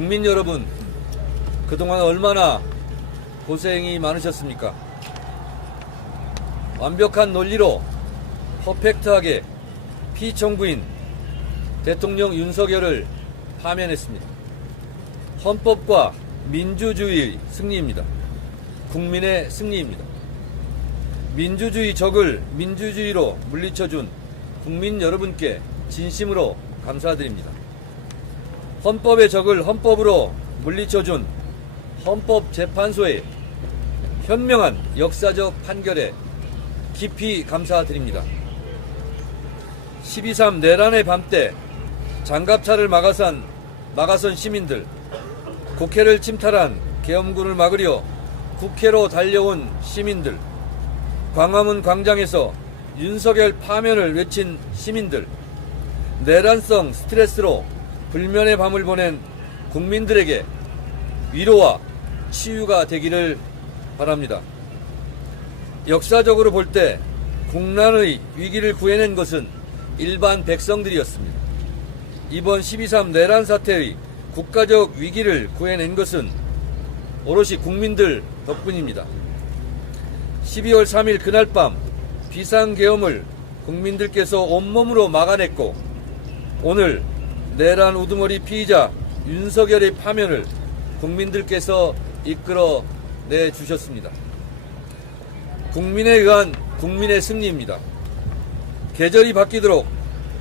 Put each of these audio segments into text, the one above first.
국민 여러분, 그동안 얼마나 고생이 많으셨습니까? 완벽한 논리로 퍼펙트하게 피청구인 대통령 윤석열을 파면했습니다. 헌법과 민주주의의 승리입니다. 국민의 승리입니다. 민주주의 적을 민주주의로 물리쳐준 국민 여러분께 진심으로 감사드립니다. 헌법의 적을 헌법으로 물리쳐준 헌법재판소의 현명한 역사적 판결에 깊이 감사드립니다. 12.3 내란의 밤때 장갑차를 막아선 시민들, 국회를 침탈한 계엄군을 막으려 국회로 달려온 시민들, 광화문 광장에서 윤석열 파면을 외친 시민들, 내란성 스트레스로 불면의 밤을 보낸 국민들에게 위로와 치유가 되기를 바랍니다. 역사적으로 볼 때 국난의 위기를 구해낸 것은 일반 백성들이었습니다. 이번 12.3 내란 사태의 국가적 위기를 구해낸 것은 오롯이 국민들 덕분입니다. 12월 3일 그날 밤 비상계엄을 국민들께서 온몸으로 막아냈고, 오늘 내란 우두머리 피의자 윤석열의 파면을 국민들께서 이끌어 내주셨습니다. 국민에 의한 국민의 승리입니다. 계절이 바뀌도록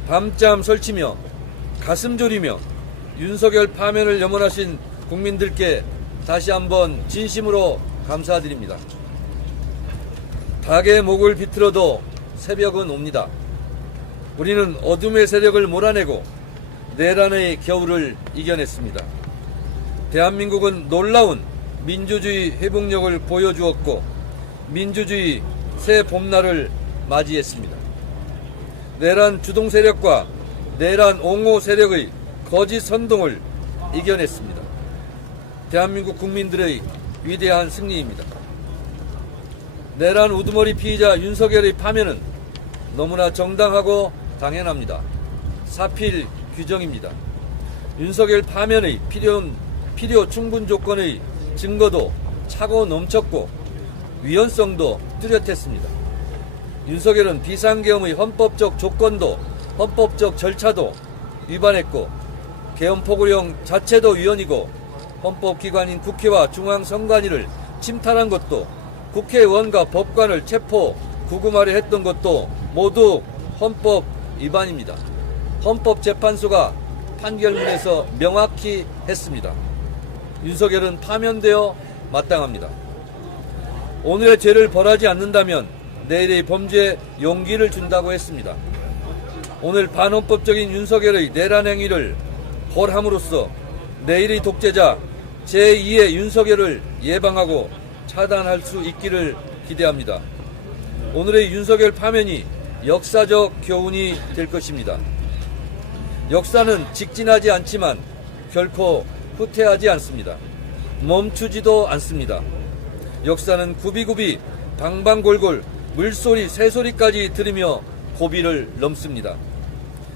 밤잠 설치며 가슴 졸이며 윤석열 파면을 염원하신 국민들께 다시 한번 진심으로 감사드립니다. 닭의 목을 비틀어도 새벽은 옵니다. 우리는 어둠의 세력을 몰아내고 내란의 겨울을 이겨냈습니다. 대한민국은 놀라운 민주주의 회복력을 보여주었고 민주주의 새 봄날을 맞이했습니다. 내란 주동 세력과 내란 옹호 세력의 거짓 선동을 이겨냈습니다. 대한민국 국민들의 위대한 승리입니다. 내란 우두머리 피의자 윤석열의 파면은 너무나 정당하고 당연합니다. 사필 규정입니다. 윤석열 파면의 필요 충분 조건의 증거도 차고 넘쳤고 위헌성도 뚜렷했습니다. 윤석열은 비상계엄의 헌법적 조건도 헌법적 절차도 위반했고 계엄포고령 자체도 위헌이고 헌법기관인 국회와 중앙선관위를 침탈한 것도 국회의원과 법관을 체포 구금하려 했던 것도 모두 헌법 위반입니다. 헌법재판소가 판결문에서 명확히 했습니다. 윤석열은 파면되어 마땅합니다. 오늘의 죄를 벌하지 않는다면 내일의 범죄에 용기를 준다고 했습니다. 오늘 반헌법적인 윤석열의 내란 행위를 벌함으로써 내일의 독재자 제2의 윤석열을 예방하고 차단할 수 있기를 기대합니다. 오늘의 윤석열 파면이 역사적 교훈이 될 것입니다. 역사는 직진하지 않지만 결코 후퇴하지 않습니다. 멈추지도 않습니다. 역사는 굽이굽이 방방골골 물소리 새소리까지 들으며 고비를 넘습니다.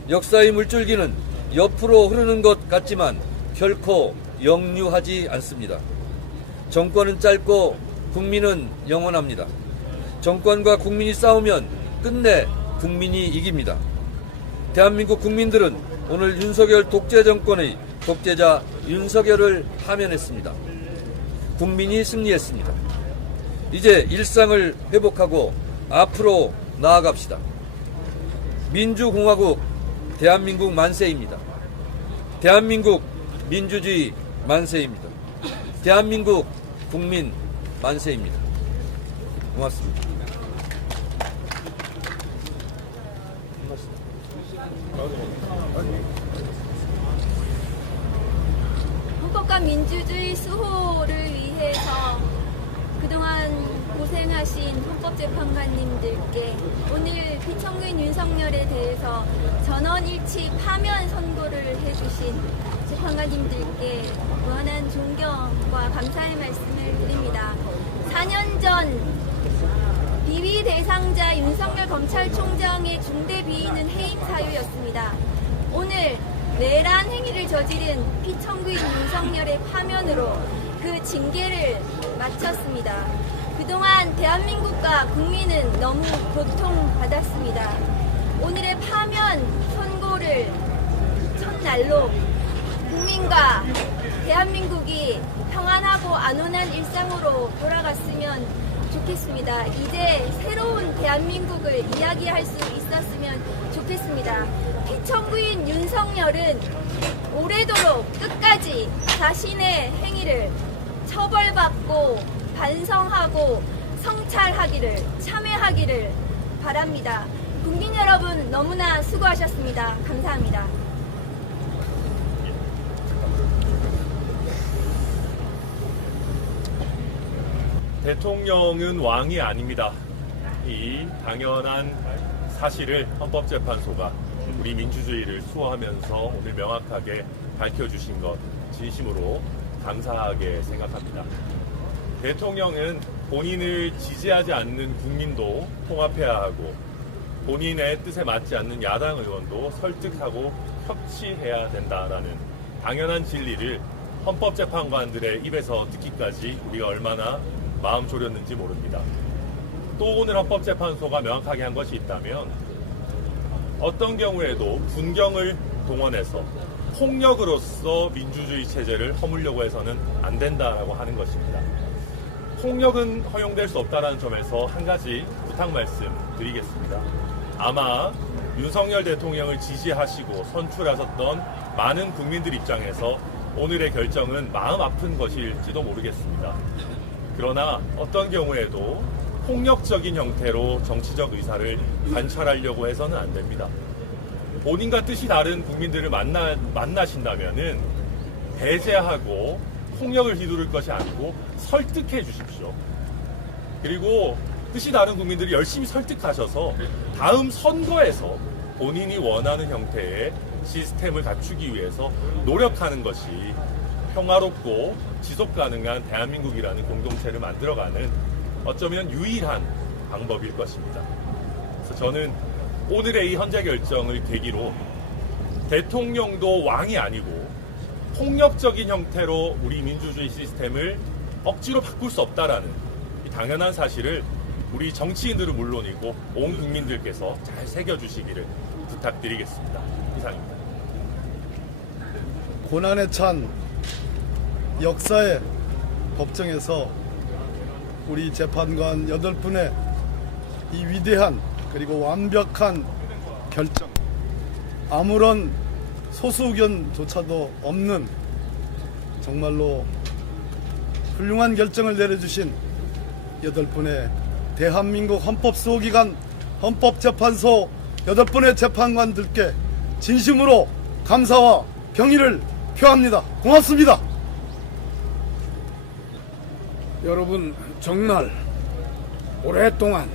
역사의 물줄기는 옆으로 흐르는 것 같지만 결코 역류하지 않습니다. 정권은 짧고 국민은 영원합니다. 정권과 국민이 싸우면 끝내 국민이 이깁니다. 대한민국 국민들은 오늘 윤석열 독재 정권의 독재자 윤석열을 파면했습니다. 국민이 승리했습니다. 이제 일상을 회복하고 앞으로 나아갑시다. 민주공화국 대한민국 만세입니다. 대한민국 민주주의 만세입니다. 대한민국 국민 만세입니다. 고맙습니다. 헌법과 민주주의 수호를 위해서 그동안 고생하신 헌법재판관님들께 오늘 피청구인 윤석열에 대해서 전원일치 파면 선고를 해주신 재판관님들께 무한한 존경과 감사의 말씀을 드립니다. 4년 전 비위 대상자 윤석열 검찰총장의 중대 비위는 해임 사유였습니다. 오늘 내란 행위를 저지른 피청구인 윤석열 윤석열의 파면으로 그 징계를 마쳤습니다. 그동안 대한민국과 국민은 너무 고통받았습니다. 오늘의 파면 선고를 첫날로 국민과 대한민국이 평안하고 안온한 일상으로 돌아갔으면 좋겠습니다. 이제 새로운 대한민국을 이야기할 수 있었으면 좋겠습니다. 피청구인 윤석열은 오래도록 끝까지 자신의 행위를 처벌받고 반성하고 성찰하기를, 참회하기를 바랍니다. 국민 여러분 너무나 수고하셨습니다. 감사합니다. 대통령은 왕이 아닙니다. 이 당연한 사실을 헌법재판소가 우리 민주주의를 수호하면서 오늘 명확하게 밝혀주신 것 진심으로 감사하게 생각합니다. 대통령은 본인을 지지하지 않는 국민도 통합해야 하고 본인의 뜻에 맞지 않는 야당 의원도 설득하고 협치해야 된다라는 당연한 진리를 헌법재판관들의 입에서 듣기까지 우리가 얼마나 마음 졸였는지 모릅니다. 또 오늘 헌법재판소가 명확하게 한 것이 있다면 어떤 경우에도 군경을 동원해서 폭력으로서 민주주의 체제를 허물려고 해서는 안 된다라고 하는 것입니다. 폭력은 허용될 수 없다는 점에서 한 가지 부탁 말씀 드리겠습니다. 아마 윤석열 대통령을 지지하시고 선출하셨던 많은 국민들 입장에서 오늘의 결정은 마음 아픈 것일지도 모르겠습니다. 그러나 어떤 경우에도 폭력적인 형태로 정치적 의사를 관철하려고 해서는 안 됩니다. 본인과 뜻이 다른 국민들을 만나신다면은 배제하고 폭력을 휘두를 것이 아니고 설득해 주십시오. 그리고 뜻이 다른 국민들이 열심히 설득하셔서 다음 선거에서 본인이 원하는 형태의 시스템을 갖추기 위해서 노력하는 것이 평화롭고 지속 가능한 대한민국이라는 공동체를 만들어가는 어쩌면 유일한 방법일 것입니다. 그래서 저는 오늘의 이 헌재 결정을 계기로 대통령도 왕이 아니고 폭력적인 형태로 우리 민주주의 시스템을 억지로 바꿀 수 없다라는 이 당연한 사실을 우리 정치인들은 물론이고 온 국민들께서 잘 새겨주시기를 부탁드리겠습니다. 이상입니다. 고난에 찬 역사의 법정에서 우리 재판관 8분의 이 위대한 그리고 완벽한 결정, 아무런 소수 의견조차도 없는 정말로 훌륭한 결정을 내려주신 8분의 대한민국 헌법수호기관 헌법재판소 8분의 재판관들께 진심으로 감사와 경의를 표합니다. 고맙습니다. 여러분 정말 오랫동안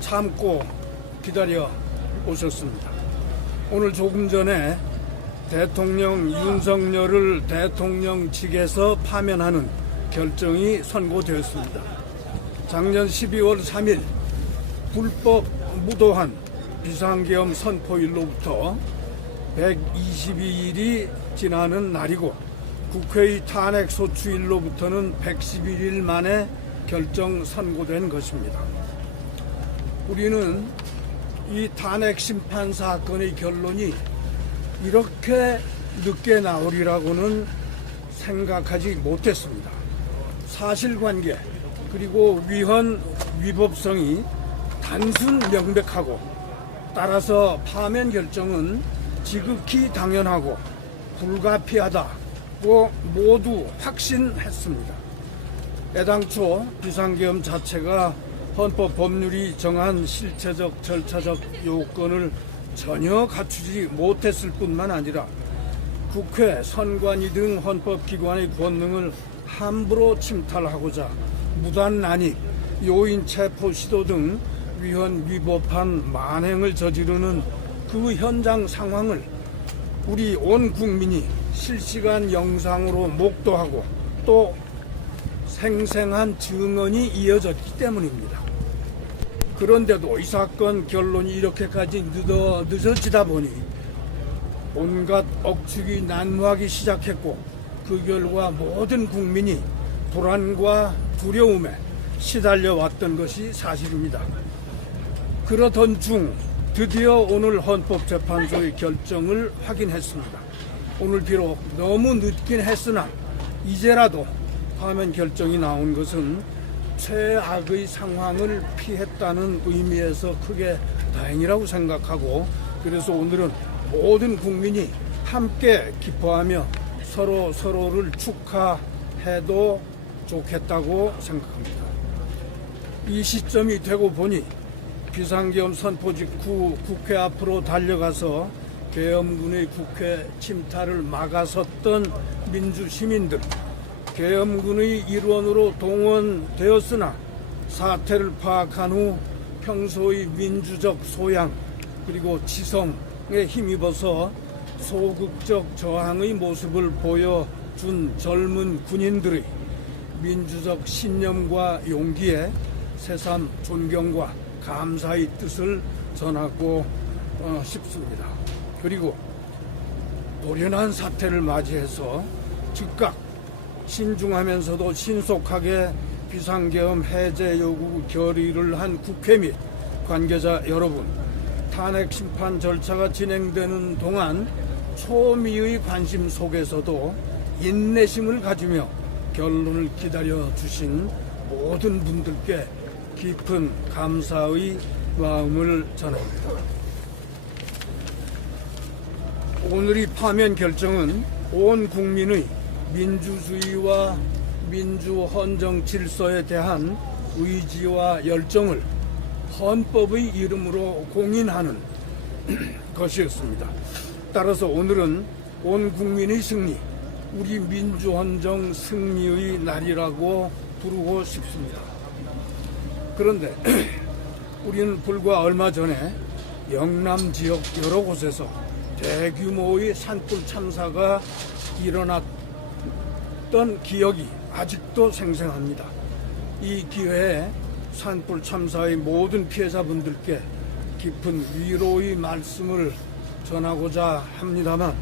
참고 기다려 오셨습니다. 오늘 조금 전에 대통령 윤석열을 대통령직에서 파면하는 결정이 선고되었습니다. 작년 12월 3일 불법 무도한 비상계엄 선포일로부터 122일이 지나는 날이고 국회의 탄핵 소추일로부터는 111일 만에 결정 선고된 것입니다. 우리는 이 탄핵 심판 사건의 결론이 이렇게 늦게 나오리라고는 생각하지 못했습니다. 사실관계 그리고 위헌 위법성이 단순 명백하고 따라서 파면 결정은 지극히 당연하고 불가피하다고 모두 확신했습니다. 애당초 비상계엄 자체가 헌법 법률이 정한 실체적 절차적 요건을 전혀 갖추지 못했을 뿐만 아니라 국회, 선관위 등 헌법기관의 권능을 함부로 침탈하고자 무단 난입, 요인 체포 시도 등 위헌 위법한 만행을 저지르는 그 현장 상황을 우리 온 국민이 실시간 영상으로 목도하고 또 생생한 증언이 이어졌기 때문입니다. 그런데도 이 사건 결론이 이렇게까지 늦어지다 보니 온갖 억측이 난무하기 시작했고 그 결과 모든 국민이 불안과 두려움에 시달려 왔던 것이 사실입니다. 그러던 중 드디어 오늘 헌법재판소의 결정을 확인했습니다. 오늘 비록 너무 늦긴 했으나 이제라도 파면 결정이 나온 것은 최악의 상황을 피했다는 의미에서 크게 다행이라고 생각하고, 그래서 오늘은 모든 국민이 함께 기뻐하며 서로를 축하해도 좋겠다고 생각합니다. 이 시점이 되고 보니 비상계엄 선포 직후 국회 앞으로 달려가서 계엄군의 국회 침탈을 막아섰던 민주시민들, 계엄군의 일원으로 동원되었으나 사태를 파악한 후 평소의 민주적 소양 그리고 지성에 힘입어서 소극적 저항의 모습을 보여준 젊은 군인들의 민주적 신념과 용기에 새삼 존경과 감사의 뜻을 전하고 싶습니다. 그리고 돌연한 사태를 맞이해서 즉각 신중하면서도 신속하게 비상계엄 해제 요구 결의를 한 국회 및 관계자 여러분, 탄핵 심판 절차가 진행되는 동안 초미의 관심 속에서도 인내심을 가지며 결론을 기다려 주신 모든 분들께 깊은 감사의 마음을 전합니다. 오늘의 파면 결정은 온 국민의 민주주의와 민주헌정 질서에 대한 의지와 열정을 헌법의 이름으로 공인하는 것이었습니다. 따라서 오늘은 온 국민의 승리, 우리 민주헌정 승리의 날이라고 부르고 싶습니다. 그런데 우리는 불과 얼마 전에 영남 지역 여러 곳에서 대규모의 산불 참사가 일어났던 기억이 아직도 생생합니다. 이 기회에 산불 참사의 모든 피해자분들께 깊은 위로의 말씀을 전하고자 합니다만,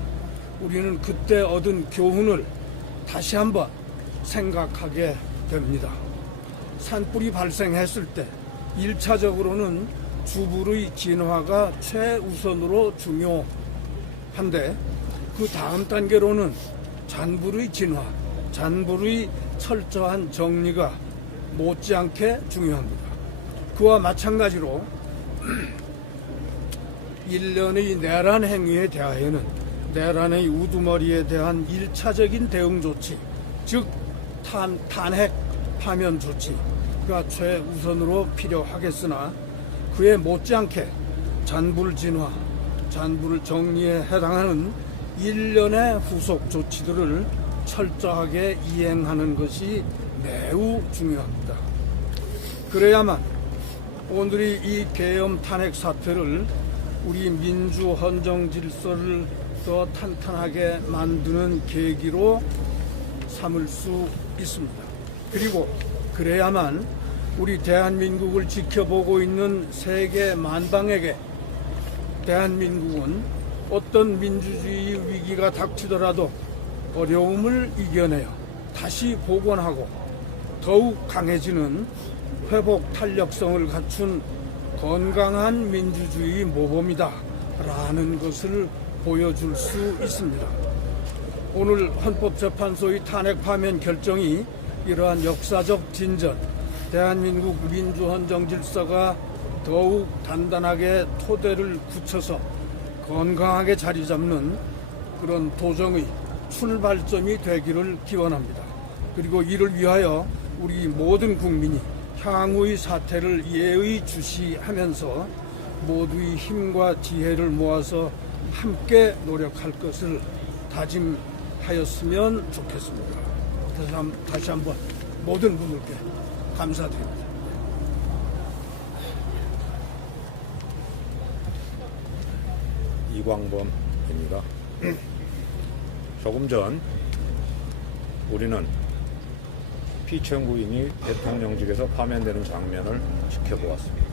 우리는 그때 얻은 교훈을 다시 한번 생각하게 됩니다. 산불이 발생했을 때 1차적으로는 주불의 진화가 최우선으로 중요한데, 그 다음 단계로는 잔불의 진화, 잔불의 철저한 정리가 못지않게 중요합니다. 그와 마찬가지로 일련의 내란 행위에 대하여는 내란의 우두머리에 대한 1차적인 대응 조치, 즉 탄핵 파면 조치가 최우선으로 필요하겠으나, 그에 못지않게 잔불 진화, 잔불 정리에 해당하는 일련의 후속 조치들을 철저하게 이행하는 것이 매우 중요합니다. 그래야만 오늘의 이 계엄 탄핵 사태를 우리 민주 헌정 질서를 더 탄탄하게 만드는 계기로 삼을 수 있습니다. 그리고 그래야만 우리 대한민국을 지켜보고 있는 세계 만방에게 대한민국은 어떤 민주주의 위기가 닥치더라도 어려움을 이겨내어 다시 복원하고 더욱 강해지는 회복 탄력성을 갖춘 건강한 민주주의 모범이다 라는 것을 보여줄 수 있습니다. 오늘 헌법재판소의 탄핵 파면 결정이 이러한 역사적 진전, 대한민국 민주헌정 질서가 더욱 단단하게 토대를 굳혀서 건강하게 자리 잡는 그런 도정의 출발점이 되기를 기원합니다. 그리고 이를 위하여 우리 모든 국민이 향후의 사태를 예의주시하면서 모두의 힘과 지혜를 모아서 함께 노력할 것을 다짐하였으면 좋겠습니다. 다시 한번 모든 분들께 감사드립니다. 이광범입니다. 조금 전 우리는 피청구인이 대통령직에서 파면되는 장면을 지켜보았습니다.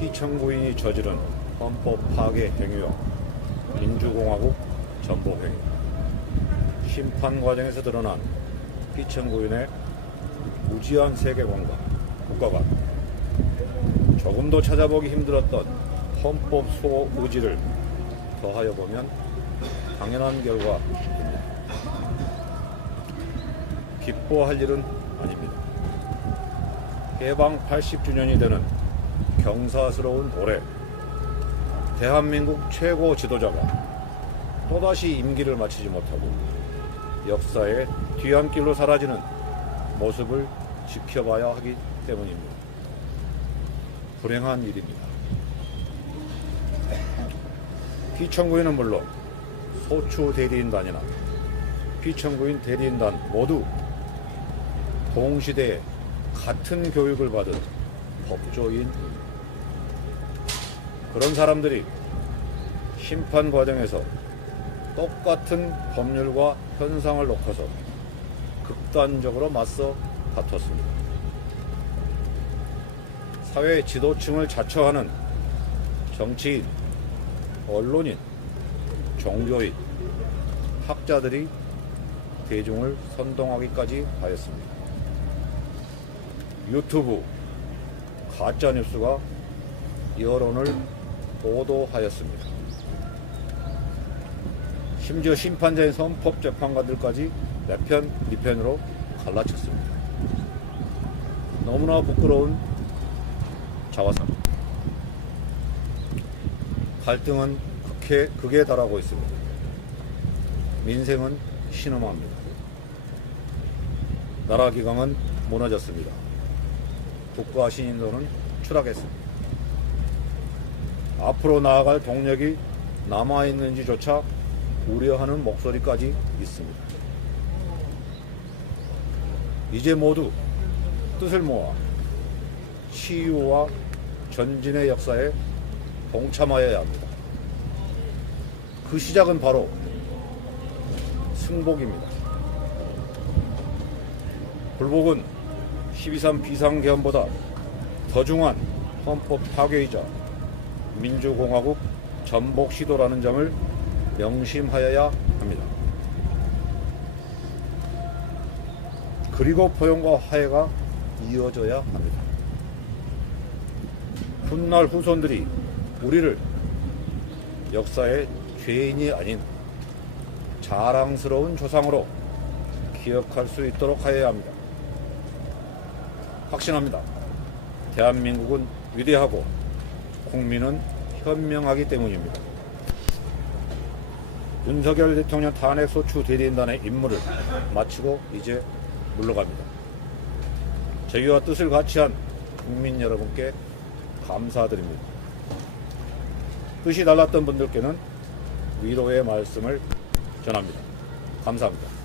피청구인이 저지른 헌법 파괴 행위와 민주공화국 전복 행위, 심판 과정에서 드러난 피청구인의 무지한 세계관과 국가관, 조금도 찾아보기 힘들었던 헌법 수호 의지를 더하여 보면 당연한 결과입니다. 기뻐할 일은 아닙니다. 해방 80주년이 되는 경사스러운 올해, 대한민국 최고 지도자가 또다시 임기를 마치지 못하고 역사의 뒤안길로 사라지는 모습을 지켜봐야 하기 때문입니다. 불행한 일입니다. 피청구인은 물론 소추 대리인단이나 피청구인 대리인단 모두 동시대에 같은 교육을 받은 법조인입니다. 그런 사람들이 심판 과정에서 똑같은 법률과 현상을 놓고서 극단적으로 맞서 다퉜습니다. 사회 지도층을 자처하는 정치인, 언론인, 종교인, 학자들이 대중을 선동하기까지 하였습니다. 유튜브, 가짜뉴스가 여론을 보도하였습니다. 심지어 심판자인 헌법재판관들까지 내 편, 네 편으로 갈라쳤습니다. 너무나 부끄러운 자화상. 갈등은 극에 달하고 있습니다. 민생은 신음합니다. 나라 기강은 무너졌습니다. 국가 신인도는 추락했습니다. 앞으로 나아갈 동력이 남아있는지조차 우려하는 목소리까지 있습니다. 이제 모두 뜻을 모아 치유와 전진의 역사에 동참하여야 합니다. 그 시작은 바로 승복입니다. 불복은 12.3 비상개헌보다 더 중한 헌법 파괴이자 민주공화국 전복 시도라는 점을 명심하여야 합니다. 그리고 포용과 화해가 이어져야 합니다. 훗날 후손들이 우리를 역사의 죄인이 아닌 자랑스러운 조상으로 기억할 수 있도록 하여야 합니다. 확신합니다. 대한민국은 위대하고 국민은 현명하기 때문입니다. 윤석열 대통령 탄핵 소추 대리인단의 임무를 마치고 이제 물러갑니다. 저희와 뜻을 같이한 국민 여러분께 감사드립니다. 뜻이 달랐던 분들께는 위로의 말씀을 전합니다. 감사합니다.